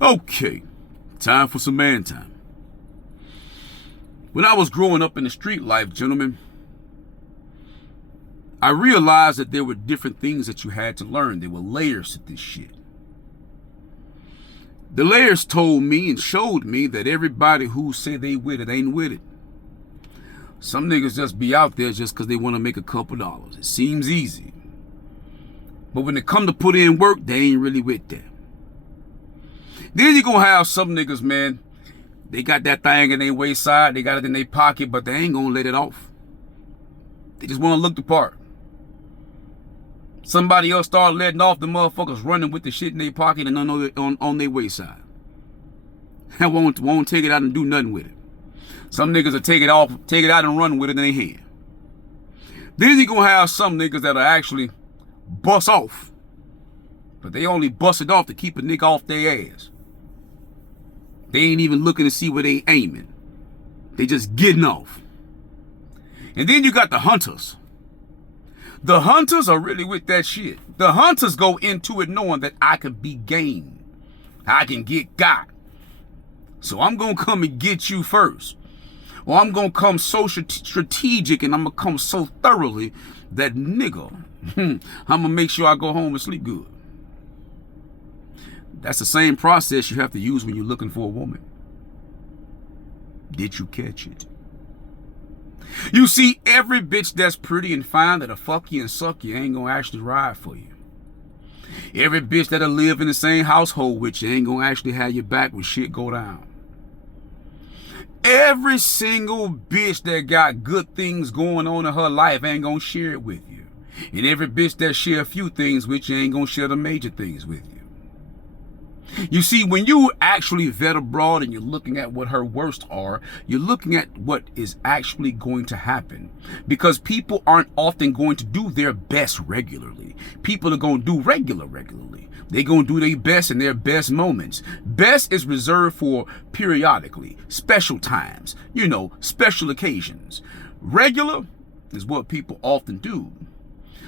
Okay, time for some man time. When I was growing up in the street life, gentlemen, I realized that there were different things that you had to learn. There were layers to this shit. The layers told me and showed me that everybody who say they with it ain't with it. Some niggas just be out there just because they want to make a couple dollars. It seems easy. But when it come to put in work, they ain't really with that. Then you gonna have some niggas, man, they got that thing in their waist-side, they got it in their pocket, but they ain't gonna let it off. They just wanna look the part. Somebody else start letting off, the motherfuckers running with the shit in their pocket and on their waist-side. And won't take it out and do nothing with it. Some niggas will take it out and run with it in their hand. Then you gonna have some niggas that'll actually bust off. But they only bust it off to keep a nigga off their ass. They ain't even looking to see where they aiming. They just getting off. And then you got the hunters. The hunters are really with that shit. The hunters go into it knowing that I can be game. I can get got. So I'm going to come and get you first. Or I'm going to come so strategic and I'm going to come so thoroughly that nigga, I'm going to make sure I go home and sleep good. That's the same process you have to use when you're looking for a woman. Did you catch it? You see, every bitch that's pretty and fine that'll fuck you and suck you ain't gonna actually ride for you. Every bitch that'll live in the same household with you ain't gonna actually have your back when shit go down. Every single bitch that got good things going on in her life ain't gonna share it with you. And every bitch that share a few things with you ain't gonna share the major things with you. You see, when you actually vet abroad and you're looking at what her worst are, you're looking at what is actually going to happen. Because people aren't often going to do their best regularly. People are going to do regularly. They're going to do their best in their best moments. Best is reserved for periodically, special times, special occasions. Regular is what people often do.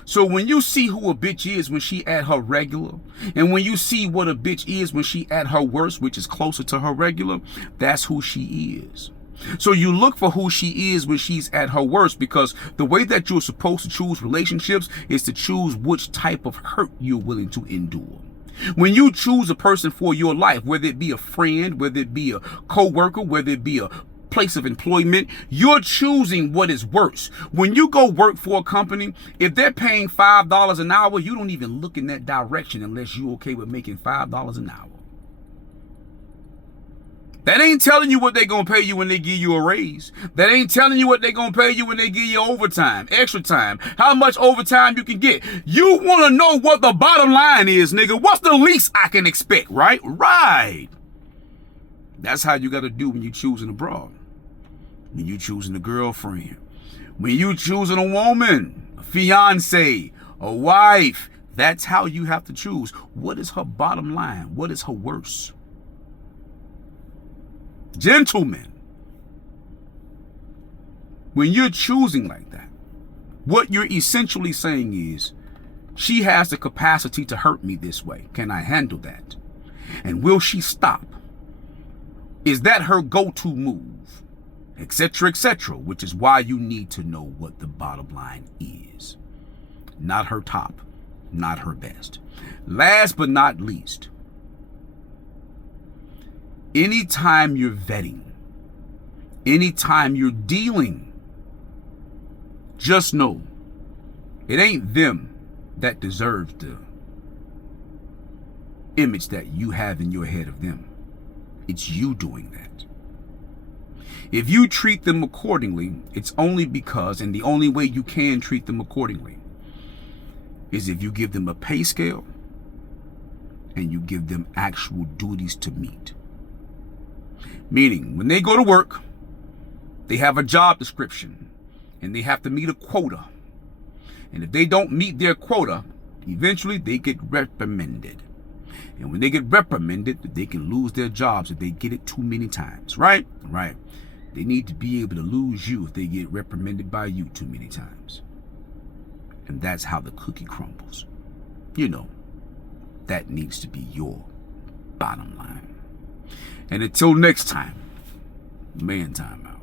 So when you see who a bitch is when she at her regular, and when you see what a bitch is when she at her worst, which is closer to her regular, that's who she is. So you look for who she is when she's at her worst, because the way that you're supposed to choose relationships is to choose which type of hurt you're willing to endure. When you choose a person for your life, whether it be a friend, whether it be a co-worker, whether it be a place of employment, you're choosing what is worse. When you go work for a company, if they're paying $5 an hour, you don't even look in that direction unless you're okay with making $5 an hour. That ain't telling you what they're going to pay you when they give you a raise. That ain't telling you what they're going to pay you when they give you overtime, extra time, how much overtime you can get. You want to know what the bottom line is, nigga. What's the least I can expect, right? Right. That's how you got to do when you choosing abroad. When you choosing a girlfriend, when you choosing a woman, a fiance, a wife, that's how you have to choose. What is her bottom line? What is her worst? Gentlemen, when you're choosing like that, what you're essentially saying is, she has the capacity to hurt me this way. Can I handle that? And will she stop? Is that her go-to move? Etc., etc., which is why you need to know what the bottom line is. Not her top, not her best. Last but not least, anytime you're vetting, anytime you're dealing, just know it ain't them that deserves the image that you have in your head of them. It's you doing that. If you treat them accordingly, it's only because, and the only way you can treat them accordingly, is if you give them a pay scale and you give them actual duties to meet. Meaning, when they go to work, they have a job description and they have to meet a quota. And if they don't meet their quota, eventually they get reprimanded. And when they get reprimanded, they can lose their jobs if they get it too many times, right? Right. They need to be able to lose you if they get reprimanded by you too many times. And that's how the cookie crumbles. That needs to be your bottom line. And until next time, man time out.